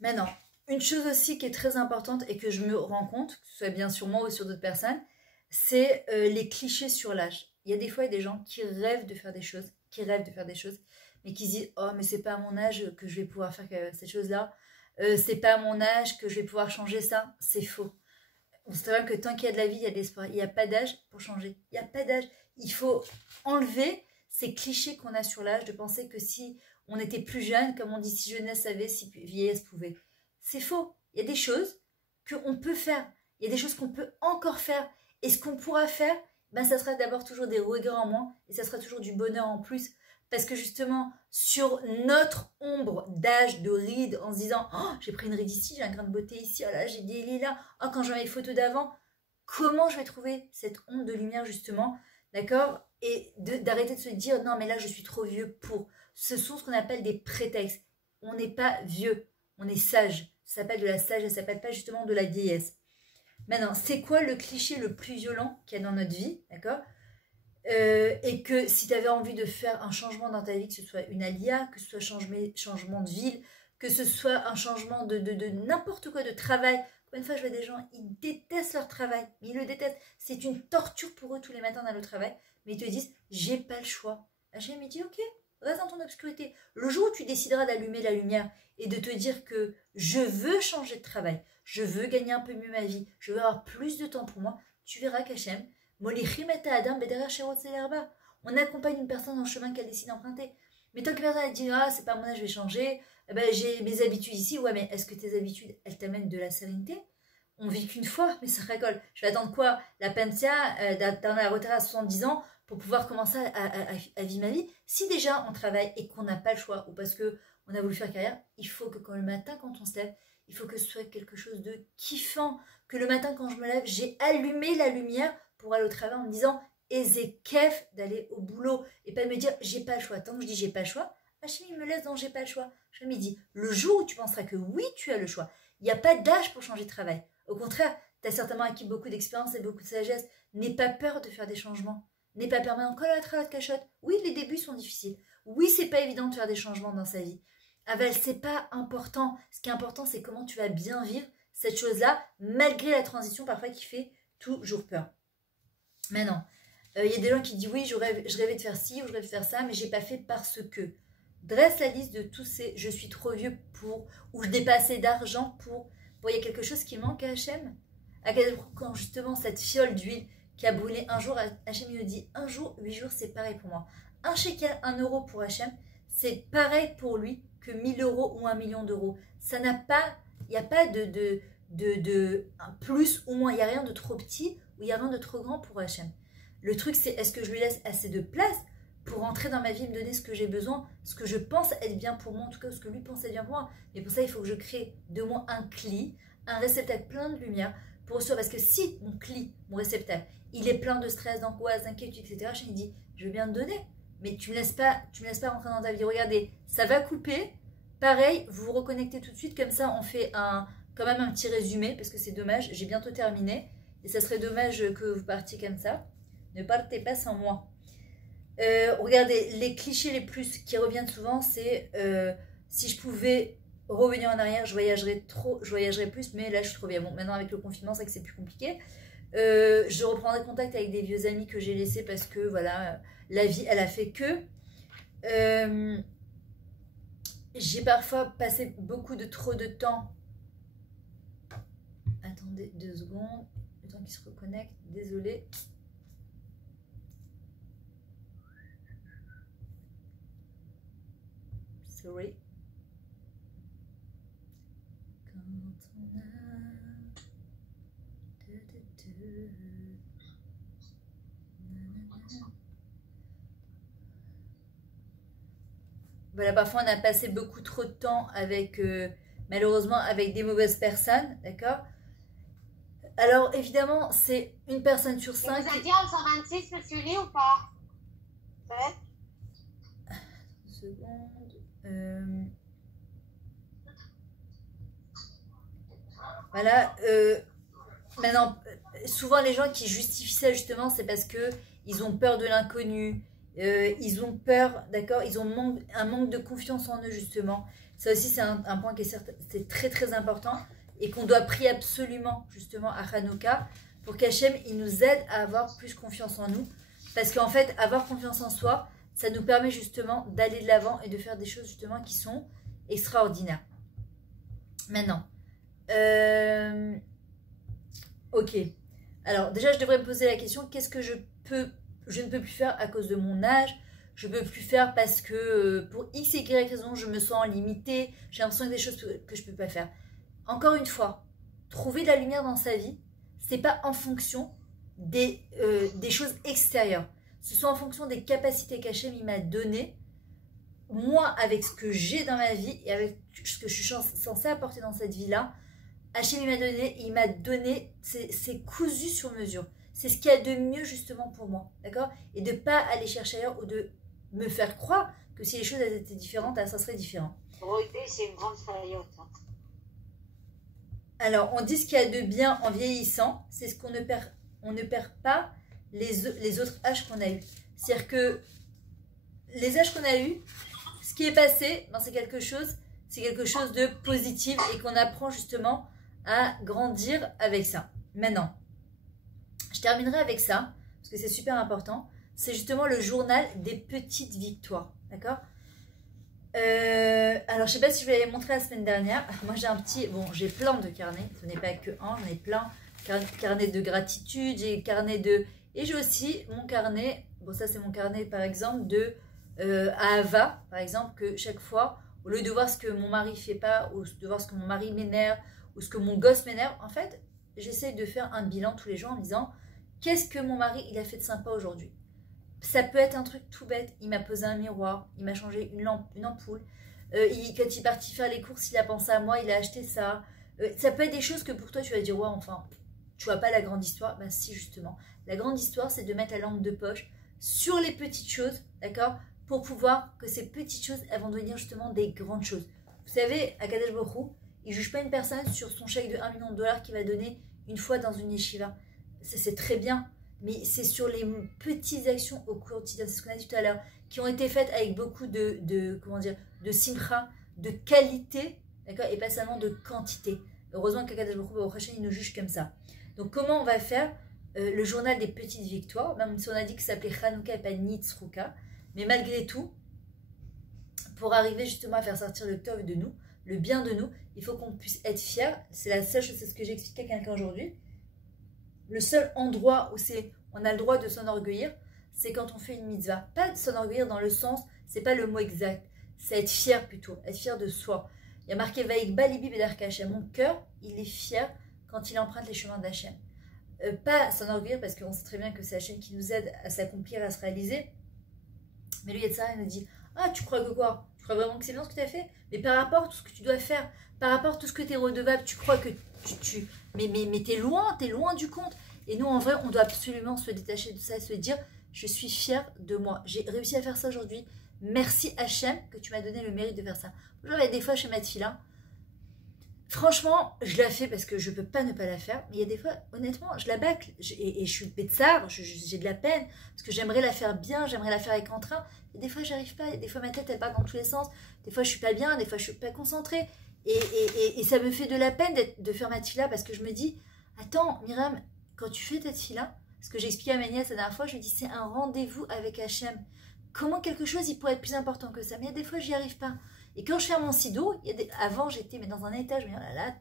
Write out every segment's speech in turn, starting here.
Maintenant, une chose aussi qui est très importante et que je me rends compte, que ce soit bien sur moi ou sur d'autres personnes, c'est les clichés sur l'âge. Il y a des fois, il y a des gens qui rêvent de faire des choses, mais qui se disent oh mais c'est pas à mon âge que je vais pouvoir faire cette chose-là, c'est pas à mon âge que je vais pouvoir changer ça. C'est faux. On sait très bien que tant qu'il y a de la vie, il y a de l'espoir. Il n'y a pas d'âge pour changer. Il n'y a pas d'âge. Il faut enlever ces clichés qu'on a sur l'âge, de penser que si on était plus jeune, comme on dit, si jeunesse savait, si vieillesse pouvait. C'est faux. Il y a des choses qu'on peut faire. Il y a des choses qu'on peut encore faire. Et ce qu'on pourra faire, ben, ça sera d'abord toujours des regrets en moins et ça sera toujours du bonheur en plus. Parce que justement, sur notre ombre d'âge, de rides, en se disant oh, j'ai pris une ride ici, j'ai un grain de beauté ici, oh là, j'ai des lilas, oh, quand je vois les photos d'avant, comment je vais trouver cette onde de lumière justement, d'accord? Et d'arrêter de se dire non, mais là, je suis trop vieux pour. Ce sont ce qu'on appelle des prétextes. On n'est pas vieux, on est sage. Ça s'appelle de la sagesse, ça s'appelle pas justement de la vieillesse. Maintenant, c'est quoi le cliché le plus violent qu'il y a dans notre vie, d'accord? Et que si tu avais envie de faire un changement dans ta vie, que ce soit une alia, que ce soit changement de ville, que ce soit un changement de n'importe quoi, de travail. Combien de fois je vois des gens, ils détestent leur travail, ils le détestent. C'est une torture pour eux tous les matins d'aller au travail, mais ils te disent, j'ai pas le choix. HM, il dit, ok, reste dans ton obscurité. Le jour où tu décideras d'allumer la lumière et de te dire que je veux changer de travail, je veux gagner un peu mieux ma vie, je veux avoir plus de temps pour moi, tu verras qu'HM, on accompagne une personne dans le chemin qu'elle décide d'emprunter. Mais tant que la personne dit ah c'est pas mon âge, je vais changer, eh ben, j'ai mes habitudes ici, ouais mais est-ce que tes habitudes elles t'amènent de la sérénité? On vit qu'une fois, mais ça rigole. Je vais attendre quoi? La pensia, d'atteindre la retraite à 70 ans pour pouvoir commencer à vivre ma vie. Si déjà on travaille et qu'on n'a pas le choix, ou parce que on a voulu faire carrière, il faut que quand le matin quand on se lève, il faut que ce soit quelque chose de kiffant, que le matin quand je me lève, j'ai allumé la lumière pour aller au travail en me disant et c'est kef d'aller au boulot et pas de me dire j'ai pas le choix. Tant que je dis j'ai pas le choix, Hachim il me laisse dans j'ai pas le choix. Je me dis le jour où tu penseras que oui tu as le choix, il n'y a pas d'âge pour changer de travail. Au contraire, tu as certainement acquis beaucoup d'expérience et beaucoup de sagesse. N'aie pas peur de faire des changements. N'aie pas peur maintenant, colle à la travail de cachotte. Oui, les débuts sont difficiles. Oui, c'est pas évident de faire des changements dans sa vie. Aval, c'est pas important. Ce qui est important, c'est comment tu vas bien vivre cette chose-là, malgré la transition parfois qui fait toujours peur. Maintenant, il y a des gens qui disent oui, je rêvais de faire ci ou je rêvais de faire ça, mais j'ai pas fait parce que. Dresse la liste de tous ces je suis trop vieux pour, ou je n'ai pas assez d'argent pour. Bon, il y a quelque chose qui manque à Hachem. Quand justement cette fiole d'huile qui a brûlé un jour, Hachem me dit un jour, 8 jours, c'est pareil pour moi. Un shekel, 1 € pour Hachem, c'est pareil pour lui que 1000 € ou 1 million d'euros. Ça n'a pas, il n'y a pas de plus ou moins, il n'y a rien de trop petit ou il n'y a rien de trop grand pour Hachem. Le truc, c'est est-ce que je lui laisse assez de place pour entrer dans ma vie et me donner ce que j'ai besoin, ce que je pense être bien pour moi, en tout cas ce que lui pense être bien pour moi. Mais pour ça, il faut que je crée de moi un cli, un réceptacle plein de lumière pour recevoir. Parce que si mon cli, mon réceptacle, il est plein de stress, d'angoisse, d'inquiétude, etc., je me dis, je veux bien te donner, mais tu ne me laisses pas rentrer dans ta vie. Regardez, ça va couper. Pareil, vous vous reconnectez tout de suite, comme ça on fait quand même un petit résumé, parce que c'est dommage, j'ai bientôt terminé, et ça serait dommage que vous partiez comme ça. Ne partez pas sans moi. Regardez, les clichés les plus qui reviennent souvent, c'est si je pouvais revenir en arrière, je voyagerais plus, mais là je suis trop bien. Bon, maintenant avec le confinement, c'est vrai que c'est plus compliqué. Je reprendrai contact avec des vieux amis que j'ai laissés parce que voilà, la vie, elle a fait que. J'ai parfois passé trop de temps. Attendez 2 secondes, le temps qu'il se reconnecte, désolé. Sorry. Quand on a... Voilà, parfois on a passé beaucoup trop de temps avec, malheureusement, avec des mauvaises personnes, d'accord? Alors, évidemment, c'est une personne sur 5. Vous avez dit en 126, monsieur Lee, ou pas? Ouais. 2 secondes. Voilà. Maintenant, souvent les gens qui justifient ça justement, c'est parce que ils ont peur de l'inconnu. Ils ont peur, d'accord? Ils ont un manque de confiance en eux justement. Ça aussi, c'est un point qui c'est très très important et qu'on doit prier absolument justement à Hanouka pour qu'Hachem il nous aide à avoir plus confiance en nous. Parce qu'en fait, avoir confiance en soi, ça nous permet justement d'aller de l'avant et de faire des choses justement qui sont extraordinaires. Maintenant, ok. Alors déjà, je devrais me poser la question, qu'est-ce que je ne peux plus faire à cause de mon âge? Je ne peux plus faire parce que pour X et Y raison, je me sens limitée, j'ai l'impression qu'il y a des choses que je ne peux pas faire. Encore une fois, trouver de la lumière dans sa vie, c'est pas en fonction des choses extérieures. Ce sont en fonction des capacités qu'Hachem il m'a données, moi avec ce que j'ai dans ma vie et avec ce que je suis censée apporter dans cette vie-là. Hachem il m'a donné, c'est cousu sur mesure. C'est ce qu'il y a de mieux justement pour moi, d'accord? Et de ne pas aller chercher ailleurs ou de me faire croire que si les choses étaient différentes, ça serait différent. C'est une grande faillite. Alors, on dit ce qu'il y a de bien en vieillissant, c'est ce qu'on ne perd. On ne perd pas les autres âges qu'on a eus. C'est-à-dire que les âges qu'on a eus, ce qui est passé, ben c'est quelque chose de positif et qu'on apprend justement à grandir avec ça. Maintenant, je terminerai avec ça, parce que c'est super important. C'est justement le journal des petites victoires. D'accord? Alors, je sais pas si je vous l'avais montré la semaine dernière. Moi, j'ai plein de carnets. Ce n'est pas que un, j'en ai plein. Carnet de gratitude, j'ai carnet de... Et j'ai aussi mon carnet, bon ça c'est mon carnet par exemple de Ahava, par exemple, que chaque fois, au lieu de voir ce que mon mari fait pas, ou de voir ce que mon mari m'énerve, ou ce que mon gosse m'énerve, en fait, j'essaie de faire un bilan tous les jours en me disant, qu'est-ce que mon mari il a fait de sympa aujourd'hui? Ça peut être un truc tout bête, il m'a posé un miroir, il m'a changé une ampoule, quand il est parti faire les courses, il a pensé à moi, il a acheté ça. Ça peut être des choses que pour toi tu vas dire, ouais, enfin, tu vois pas la grande histoire. Ben si, justement. La grande histoire, c'est de mettre la lampe de poche sur les petites choses, d'accord? Pour pouvoir que ces petites choses, elles vont devenir justement des grandes choses. Vous savez, à Kadesh Baruch Hu, il ne juge pas une personne sur son chèque de 1 million de dollars qu'il va donner une fois dans une yeshiva. C'est très bien, mais c'est sur les petites actions au quotidien, c'est ce qu'on a dit tout à l'heure, qui ont été faites avec beaucoup de simcha, de qualité, d'accord? Et pas seulement de quantité. Heureusement que Kadesh Baruch Hu, il nous juge comme ça. Donc comment on va faire le journal des petites victoires, même si on a dit que ça s'appelait Hanouka et pas Nitzruka, mais malgré tout, pour arriver justement à faire sortir le tov de nous, le bien de nous, il faut qu'on puisse être fiers. C'est la seule chose, c'est ce que j'ai expliqué à quelqu'un aujourd'hui. Le seul endroit où on a le droit de s'enorgueillir, c'est quand on fait une mitzvah. Pas de s'enorgueillir dans le sens, c'est pas le mot exact, c'est être fier plutôt, être fier de soi. Il y a marqué Vaïk Balibi Bedarka Hashem. Mon cœur, il est fier quand il emprunte les chemins d'Hachem. Pas s'enorgueillir parce qu'on sait très bien que c'est Hachem qui nous aide à s'accomplir, à se réaliser. Mais lui, Yetzirah, il nous dit, ah, tu crois que quoi? Tu crois vraiment que c'est bien ce que tu as fait? Mais par rapport à tout ce que tu dois faire, par rapport à tout ce que tu es redevable, tu crois que mais t'es loin du compte. Et nous, en vrai, on doit absolument se détacher de ça et se dire, je suis fière de moi. J'ai réussi à faire ça aujourd'hui. Merci Hachem que tu m'as donné le mérite de faire ça. Genre, il y a des fois chez ma tefila, franchement, je la fais parce que je peux pas ne pas la faire. Mais il y a des fois, honnêtement, je la bâcle. Et je suis pétsard, j'ai de la peine. Parce que j'aimerais la faire bien, j'aimerais la faire avec entrain. Et des fois, j'arrive pas. Et des fois, ma tête, elle part dans tous les sens. Des fois, je suis pas bien. Des fois, je suis pas concentrée. Et ça me fait de la peine de faire ma tefila parce que je me dis, attends, Myriam, quand tu fais ta tefila, ce que j'ai expliqué à ma nièce la dernière fois, je lui dis, c'est un rendez-vous avec Hachem. Comment quelque chose, il pourrait être plus important que ça? Mais il y a des fois, j'y arrive pas. Et quand je fais mon sido, avant j'étais dans un étage, je me dis, oh là là,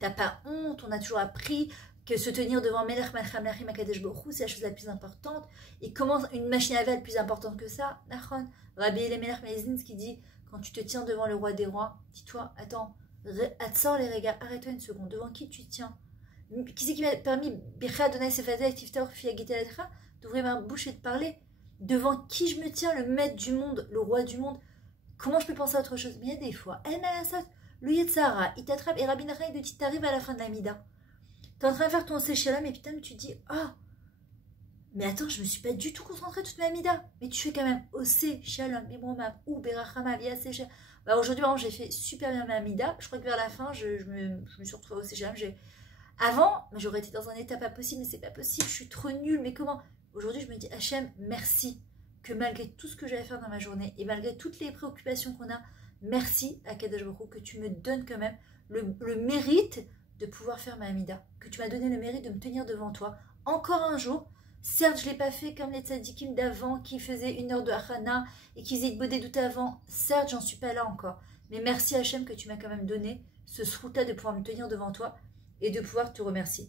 t'as pas honte, on a toujours appris que se tenir devant Melech Malcham Lachim Akadesh Baruch Hu, c'est la chose la plus importante. Et comment une machine à laver est plus importante que ça? Nachon, Rabbi Elimelech Melezins qui dit, quand tu te tiens devant le roi des rois, dis-toi, attends, Atzor les regards, arrête-toi une seconde, devant qui tu tiens? Qui c'est qui m'a permis, Bircha Adonai Sefadeh Tiftar Fiagite Alecha, d'ouvrir ma bouche et de parler? Devant qui je me tiens, le maître du monde, le roi du monde? Comment je peux penser à autre chose? Mais il y a des fois, le Yetzara, il t'attrape et Rabbi Nachman il te dit, t'arrives à la fin de la Mida. T'es en train de faire ton Seychellam et putain, tu dis, ah, mais attends, je me suis pas du tout concentrée toute ma Mida. Mais tu fais quand même Ose, Shalom, Bibromam, ou Berachama, Via Seychellam. Bah aujourd'hui, j'ai fait super bien ma Mida. Je crois que vers la fin, je me suis retrouvée au Seychellam. Avant, j'aurais été dans un état pas possible, mais c'est pas possible, je suis trop nulle, mais comment? Aujourd'hui, je me dis, Hachem, merci. Que malgré tout ce que j'ai à faire dans ma journée et malgré toutes les préoccupations qu'on a, merci à Kadosh Baruch Hu que tu me donnes quand même le mérite de pouvoir faire ma Hamida, que tu m'as donné le mérite de me tenir devant toi encore un jour. Certes, je ne l'ai pas fait comme les tzadikim d'avant qui faisaient 1 heure de Hachana et qui faisaient Bodé doute avant. Certes, j'en suis pas là encore. Mais merci Hachem que tu m'as quand même donné ce srouta de pouvoir me tenir devant toi et de pouvoir te remercier.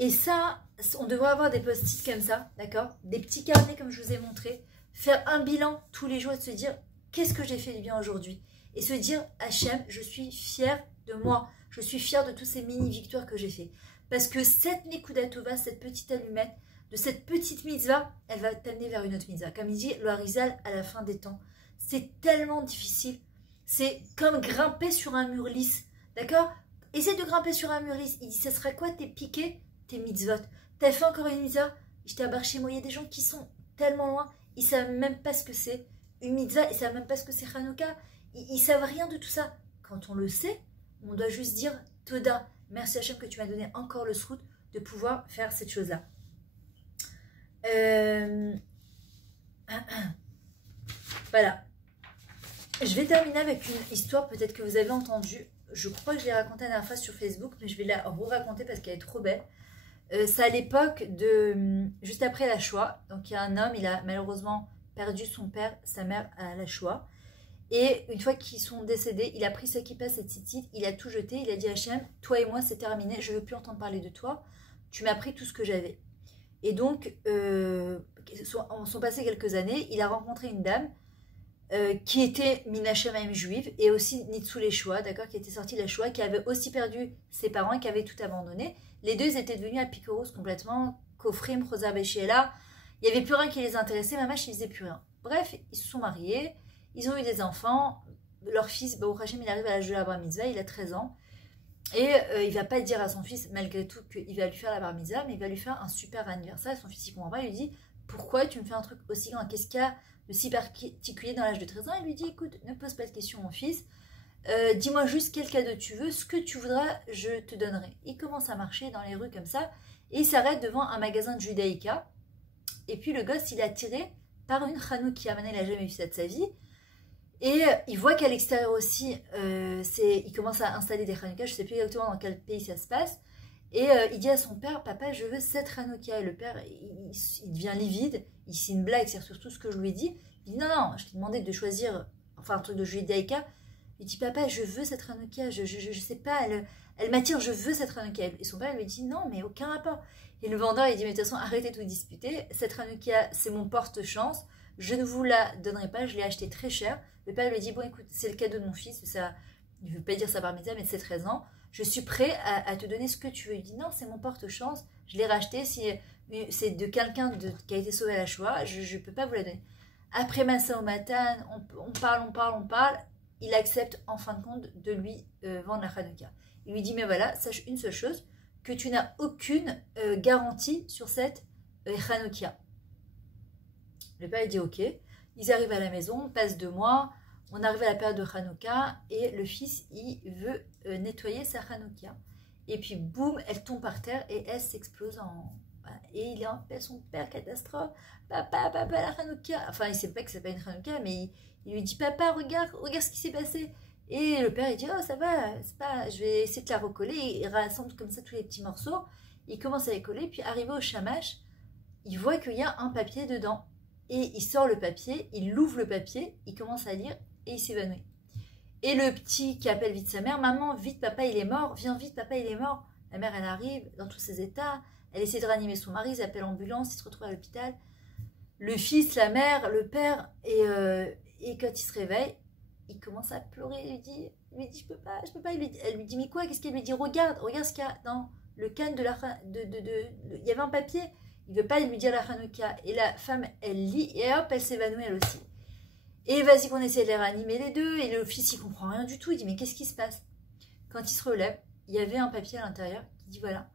Et ça, on devrait avoir des post-it comme ça, d'accord? Des petits carnets comme je vous ai montré. Faire un bilan tous les jours et se dire qu'est-ce que j'ai fait de bien aujourd'hui? Et se dire Hachem, je suis fière de moi. Je suis fière de toutes ces mini-victoires que j'ai fait. Parce que cette Nekuda Tova, cette petite allumette, de cette petite mitzvah, elle va t'amener vers une autre mitzvah. Comme il dit le Harizal à la fin des temps. C'est tellement difficile. C'est comme grimper sur un mur lisse. D'accord? Essaie de grimper sur un mur lisse. Il dit, ça sera quoi tes piquets, tes mitzvot? T'as fait encore une mitzvah? J'étais à Barchémo. Il y a des gens qui sont tellement loin. Ils ne savent même pas ce que c'est une mitzvah. Ils ne savent même pas ce que c'est Hanouka. Ils ne savent rien de tout ça. Quand on le sait, on doit juste dire Toda. Merci Hachem que tu m'as donné encore le srout de pouvoir faire cette chose-là. Voilà. Je vais terminer avec une histoire peut-être que vous avez entendue. Je crois que je l'ai racontée la dernière fois sur Facebook, mais je vais la re-raconter parce qu'elle est trop belle. C'est à l'époque de juste après la Shoah. Donc il y a un homme, il a malheureusement perdu son père, sa mère à la Shoah. Et une fois qu'ils sont décédés, il a pris sa kippa, ses tzitzit, il a tout jeté. Il a dit à Hachem, toi et moi c'est terminé, je ne veux plus entendre parler de toi. Tu m'as pris tout ce que j'avais. Et donc, sont passées quelques années, il a rencontré une dame qui était Mina Shamaim juive et aussi Nitzulé Shoah, d'accord, qui était sortie de la Shoah, qui avait aussi perdu ses parents et qui avait tout abandonné. Les deux étaient devenus à Picoros complètement, Kofrim, Rosa Bechiela. Il n'y avait plus rien qui les intéressait, Mamash, ils ne faisaient plus rien. Bref, ils se sont mariés, ils ont eu des enfants. Leur fils, Baruch Hashem, il arrive à l'âge de la bar mitzvah, il a 13 ans. Et il va pas dire à son fils, malgré tout, qu'il va lui faire la bar mitzvah, mais il va lui faire un super anniversaire. Et son fils, il comprend pas, il lui dit, pourquoi tu me fais un truc aussi grand? Qu'est-ce qu'il y a de si particulier dans l'âge de 13 ans? Il lui dit, écoute, ne pose pas de questions, mon fils. Dis-moi juste quel cadeau tu veux, ce que tu voudras, je te donnerai. Il commence à marcher dans les rues comme ça, et il s'arrête devant un magasin de Judaïka. Et puis le gosse, il est attiré par une Hanoukia. Maintenant, il n'a jamais vu ça de sa vie. Et il voit qu'à l'extérieur aussi, il commence à installer des Hanouka. Je ne sais plus exactement dans quel pays ça se passe. Et il dit à son père, papa, je veux 7 Hanouka. Et le père, il devient livide. C'est une blague, c'est surtout ce que je lui ai dit. Il dit, non, non, je t'ai demandé de choisir, un truc de Judaïka. Il dit, papa, je veux cette Hanouka. Je sais pas, elle m'attire, je veux cette Hanouka. Et son père lui dit, non, mais aucun rapport. Et le vendeur, il dit, mais de toute façon, arrêtez de vous disputer. Cette Hanouka, c'est mon porte-chance. Je ne vous la donnerai pas, je l'ai acheté très cher. Le père lui dit, bon écoute, c'est le cadeau de mon fils, ça, il ne veut pas dire sa bar mitzvah, mais de ses 13 ans. Je suis prêt à te donner ce que tu veux. Il dit, non, c'est mon porte-chance, je l'ai racheté, c'est de quelqu'un qui a été sauvé à la Shoah, je ne peux pas vous la donner. Après Massa au Matan, on parle, il accepte en fin de compte de lui vendre la Hanouka. Il lui dit, mais voilà, sache une seule chose, que tu n'as aucune garantie sur cette Hanouka. Le père il dit ok, ils arrivent à la maison, passe 2 mois, on arrive à la période de Hanouka et le fils il veut nettoyer sa Hanouka. Et puis boum, elle tombe par terre et elle s'explose en... Et il appelle son père, catastrophe, papa, la Hanouka. Enfin il sait pas que c'est pas une Hanouka, mais il lui dit papa, regarde ce qui s'est passé. Et le père il dit oh ça va, c'est pas... je vais essayer de la recoller. Il rassemble comme ça tous les petits morceaux, il commence à les coller, puis arrivé au shamash, il voit qu'il y a un papier dedans. Et il sort le papier, il ouvre le papier, il commence à lire et il s'évanouit. Et le petit qui appelle vite sa mère, maman, vite, papa, il est mort, viens vite, papa, il est mort. La mère, elle arrive dans tous ses états, elle essaie de ranimer son mari, ils appellent l'ambulance, ils se retrouvent à l'hôpital. Le fils, la mère, le père, et quand il se réveille, il commence à pleurer, il lui dit, je peux pas, elle lui dit, mais quoi, qu'est-ce qu'elle lui dit, regarde ce qu'il y a dans le canne de la... il y avait un papier. Il ne veut pas lui dire la Hanouka. Et la femme, elle lit et hop, elle s'évanouit elle aussi. Et vas-y qu'on essaie de les réanimer les deux. Et le fils, il comprend rien du tout. Il dit, mais qu'est-ce qui se passe? Quand il se relève, il y avait un papier à l'intérieur qui dit, voilà,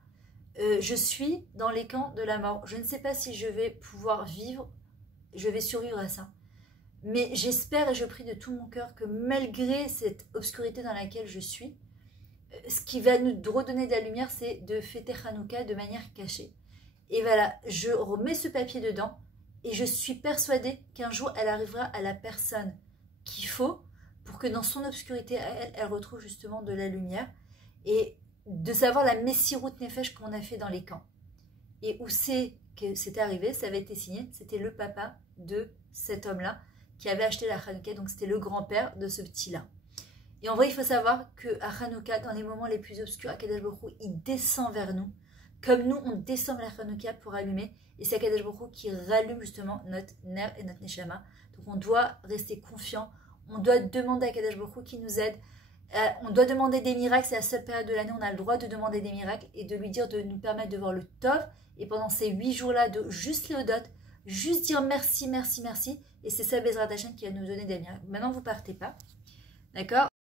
je suis dans les camps de la mort. Je ne sais pas si je vais pouvoir vivre, je vais survivre à ça. Mais j'espère et je prie de tout mon cœur que malgré cette obscurité dans laquelle je suis, ce qui va nous redonner de la lumière, c'est de fêter Hanouka de manière cachée. Et voilà, je remets ce papier dedans et je suis persuadée qu'un jour, elle arrivera à la personne qu'il faut pour que dans son obscurité, elle retrouve justement de la lumière. Et de savoir la Messirut Nefesh qu'on a fait dans les camps. Et où c'est que c'était arrivé, ça avait été signé, c'était le papa de cet homme-là qui avait acheté la Hanouka, donc c'était le grand-père de ce petit-là. Et en vrai, il faut savoir qu'à Hanouka, dans les moments les plus obscurs, Akadosh Baruch Hu, il descend vers nous, comme nous, on descend vers la Hanouka pour allumer, et c'est Akadosh Baruch Hu qui rallume justement notre ner et notre neshama. Donc on doit rester confiant, on doit demander à Akadosh Baruch Hu qui nous aide, on doit demander des miracles, c'est la seule période de l'année où on a le droit de demander des miracles et de lui dire de nous permettre de voir le Tov. Et pendant ces 8 jours-là, de juste Léodot, juste dire merci, merci, merci. Et c'est ça, Bezrat Hashem, qui va nous donner des miracles. Maintenant, vous partez pas. D'accord?